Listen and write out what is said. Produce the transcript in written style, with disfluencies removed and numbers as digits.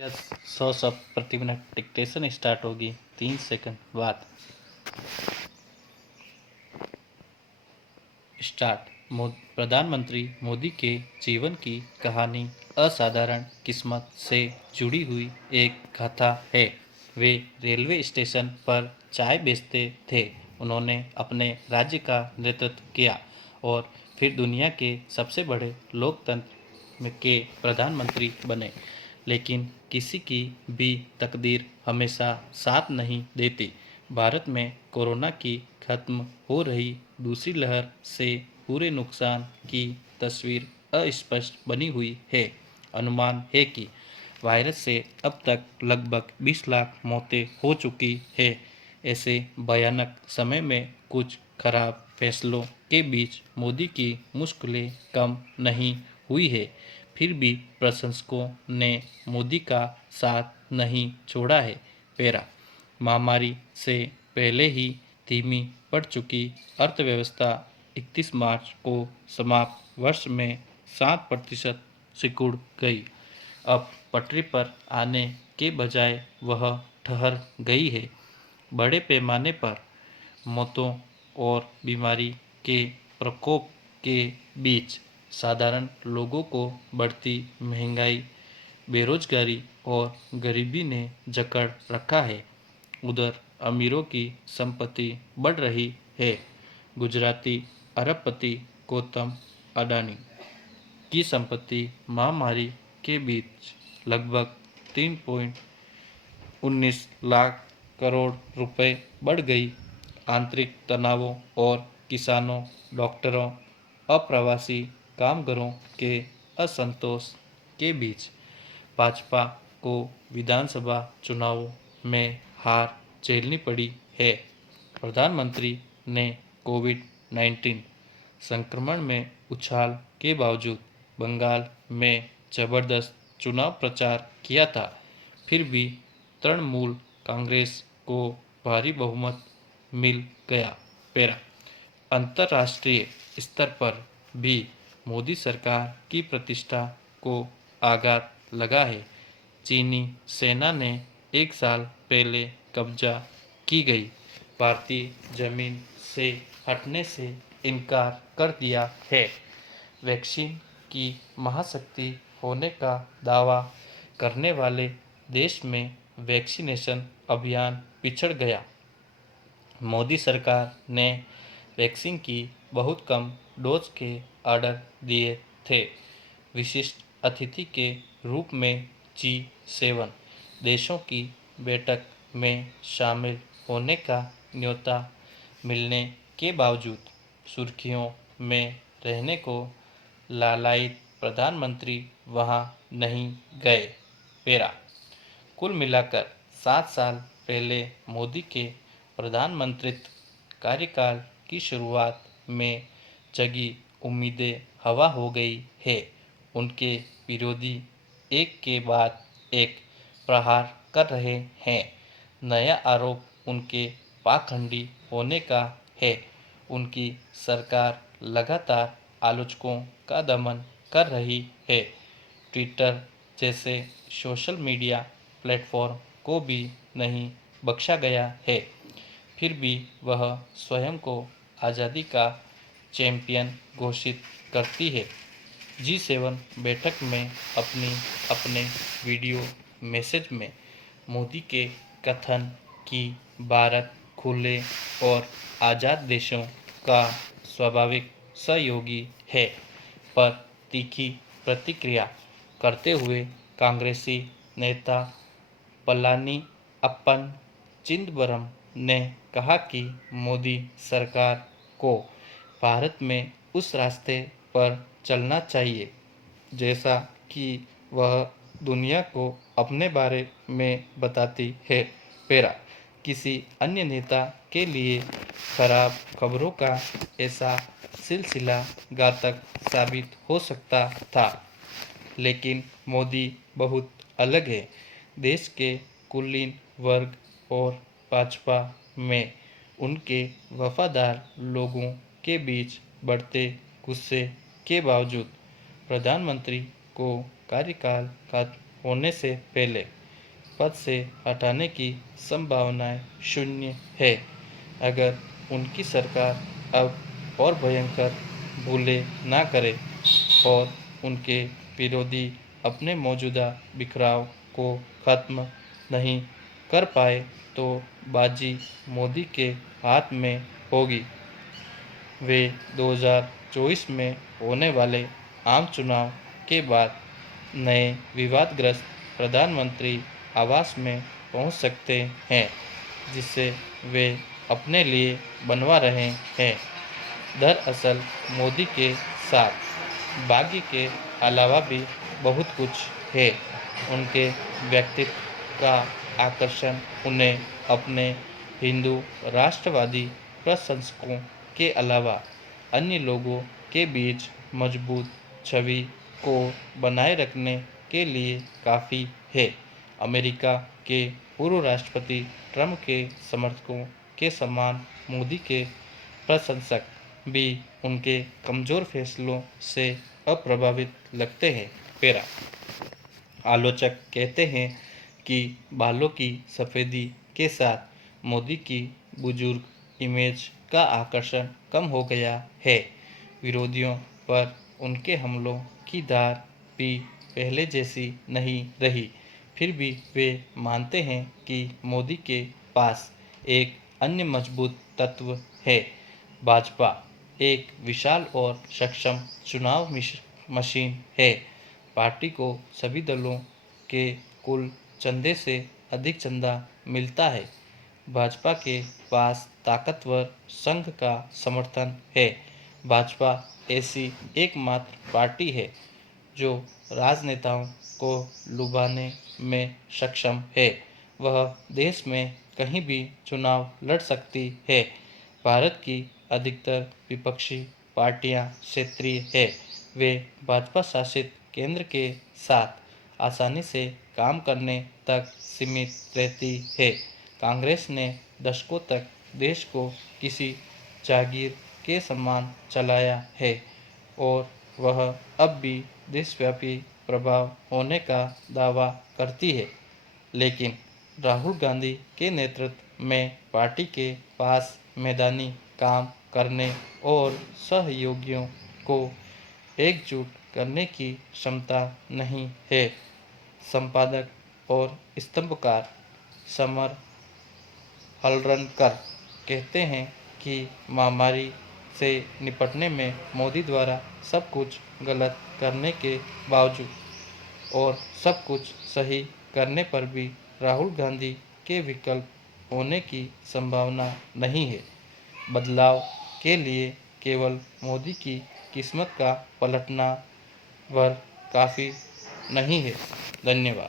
Yes 100 प्रति minute dictation start होगी 3 second बाद। स्टार्ट। प्रधानमंत्री मोदी के जीवन की कहानी असाधारण किस्मत से जुड़ी हुई एक गाथा है। वे रेलवे स्टेशन पर चाय बेचते थे। उन्होंने अपने राज्य का नेतृत्व किया और फिर दुनिया के सबसे बड़े लोकतंत्र के प्रधानमंत्री बने। लेकिन किसी की भी तकदीर हमेशा साथ नहीं देती। भारत में कोरोना की खत्म हो रही दूसरी लहर से पूरे नुकसान की तस्वीर अस्पष्ट बनी हुई है। अनुमान है कि वायरस से अब तक लगभग 20 लाख मौतें हो चुकी है। ऐसे भयानक समय में कुछ खराब फैसलों के बीच मोदी की मुश्किलें कम नहीं हुई है। फिर भी प्रशंसकों ने मोदी का साथ नहीं छोड़ा है। पैरा। महामारी से पहले ही धीमी पड़ चुकी अर्थव्यवस्था 31 मार्च को समाप्त वर्ष में 7% सिकुड़ गई। अब पटरी पर आने के बजाय वह ठहर गई है। बड़े पैमाने पर मौतों और बीमारी के प्रकोप के बीच साधारण लोगों को बढ़ती महंगाई, बेरोजगारी और गरीबी ने जकड़ रखा है। उधर अमीरों की संपत्ति बढ़ रही है। गुजराती अरबपति गौतम अडानी की संपत्ति महामारी के बीच लगभग 3.19 लाख करोड़ रुपए बढ़ गई। आंतरिक तनावों और किसानों, डॉक्टरों, अप्रवासी कामगारों के असंतोष के बीच भाजपा को विधानसभा चुनावों में हार झेलनी पड़ी है। प्रधानमंत्री ने कोविड-19 संक्रमण में उछाल के बावजूद बंगाल में जबरदस्त चुनाव प्रचार किया था। फिर भी तृणमूल कांग्रेस को भारी बहुमत मिल गया। पैरा। अंतर्राष्ट्रीय स्तर पर भी मोदी सरकार की प्रतिष्ठा को आघात लगा है। चीनी सेना ने 1 साल पहले कब्जा की गई भारतीय जमीन से हटने से इनकार कर दिया है। वैक्सीन की महाशक्ति होने का दावा करने वाले देश में वैक्सीनेशन अभियान पिछड़ गया। मोदी सरकार ने वैक्सीन की बहुत कम डोज के ऑर्डर दिए थे। विशिष्ट अतिथि के रूप में G7 देशों की बैठक में शामिल होने का न्योता मिलने के बावजूद सुर्खियों में रहने को लालायित प्रधानमंत्री वहां नहीं गए। पैरा। कुल मिलाकर 7 साल पहले मोदी के प्रधानमंत्रित्व कार्यकाल की शुरुआत में जगी उम्मीदें हवा हो गई है। उनके विरोधी एक के बाद एक प्रहार कर रहे हैं। नया आरोप उनके पाखंडी होने का है। उनकी सरकार लगातार आलोचकों का दमन कर रही है। ट्विटर जैसे सोशल मीडिया प्लेटफॉर्म को भी नहीं बख्शा गया है। फिर भी वह स्वयं को आज़ादी का चैंपियन घोषित करती है। G7 बैठक में अपने वीडियो मैसेज में मोदी के कथन कि भारत खुले और आज़ाद देशों का स्वाभाविक सहयोगी है पर तीखी प्रतिक्रिया करते हुए कांग्रेसी नेता पलानीअप्पन चिदंबरम ने कहा कि मोदी सरकार को भारत में उस रास्ते पर चलना चाहिए जैसा कि वह दुनिया को अपने बारे में बताती है। पैरा। किसी अन्य नेता के लिए खराब खबरों का ऐसा सिलसिला घातक साबित हो सकता था, लेकिन मोदी बहुत अलग है। देश के कुलीन वर्ग और भाजपा में उनके वफादार लोगों के बीच बढ़ते गुस्से के बावजूद प्रधानमंत्री को कार्यकाल होने से पहले पद से हटाने की संभावनाएं शून्य है। अगर उनकी सरकार अब और भयंकर भूलें ना करे और उनके विरोधी अपने मौजूदा बिखराव को खत्म नहीं कर पाए तो बाजी मोदी के हाथ में होगी। वे 2024 में होने वाले आम चुनाव के बाद नए विवादग्रस्त प्रधानमंत्री आवास में पहुंच सकते हैं, जिसे वे अपने लिए बनवा रहे हैं। दरअसल मोदी के साथ भाग्य के अलावा भी बहुत कुछ है। उनके व्यक्तित्व का आकर्षण उन्हें अपने हिंदू राष्ट्रवादी प्रशंसकों के अलावा अन्य लोगों के बीच मजबूत छवि को बनाए रखने के लिए काफ़ी है। अमेरिका के पूर्व राष्ट्रपति ट्रंप के समर्थकों के समान मोदी के प्रशंसक भी उनके कमज़ोर फैसलों से अप्रभावित लगते हैं। पेरा आलोचक कहते हैं कि बालों की सफ़ेदी के साथ मोदी की बुजुर्ग इमेज का आकर्षण कम हो गया है। विरोधियों पर उनके हमलों की धार भी पहले जैसी नहीं रही। फिर भी वे मानते हैं कि मोदी के पास एक अन्य मजबूत तत्व है। भाजपा एक विशाल और सक्षम चुनाव मशीन है। पार्टी को सभी दलों के कुल चंदे से अधिक चंदा मिलता है। भाजपा के पास ताकतवर संघ का समर्थन है। भाजपा ऐसी एकमात्र पार्टी है जो राजनेताओं को लुभाने में सक्षम है। वह देश में कहीं भी चुनाव लड़ सकती है। भारत की अधिकतर विपक्षी पार्टियां क्षेत्रीय है। वे भाजपा शासित केंद्र के साथ आसानी से काम करने तक सीमित रहती है। कांग्रेस ने दशकों तक देश को किसी जागीर के समान चलाया है और वह अब भी देशव्यापी प्रभाव होने का दावा करती है। लेकिन राहुल गांधी के नेतृत्व में पार्टी के पास मैदानी काम करने और सहयोगियों को एकजुट करने की क्षमता नहीं है। संपादक और स्तंभकार समर हलरणकर कहते हैं कि महामारी से निपटने में मोदी द्वारा सब कुछ गलत करने के बावजूद और सब कुछ सही करने पर भी राहुल गांधी के विकल्प होने की संभावना नहीं है। बदलाव के लिए केवल मोदी की किस्मत का पलटना भर काफ़ी नहीं है। धन्यवाद।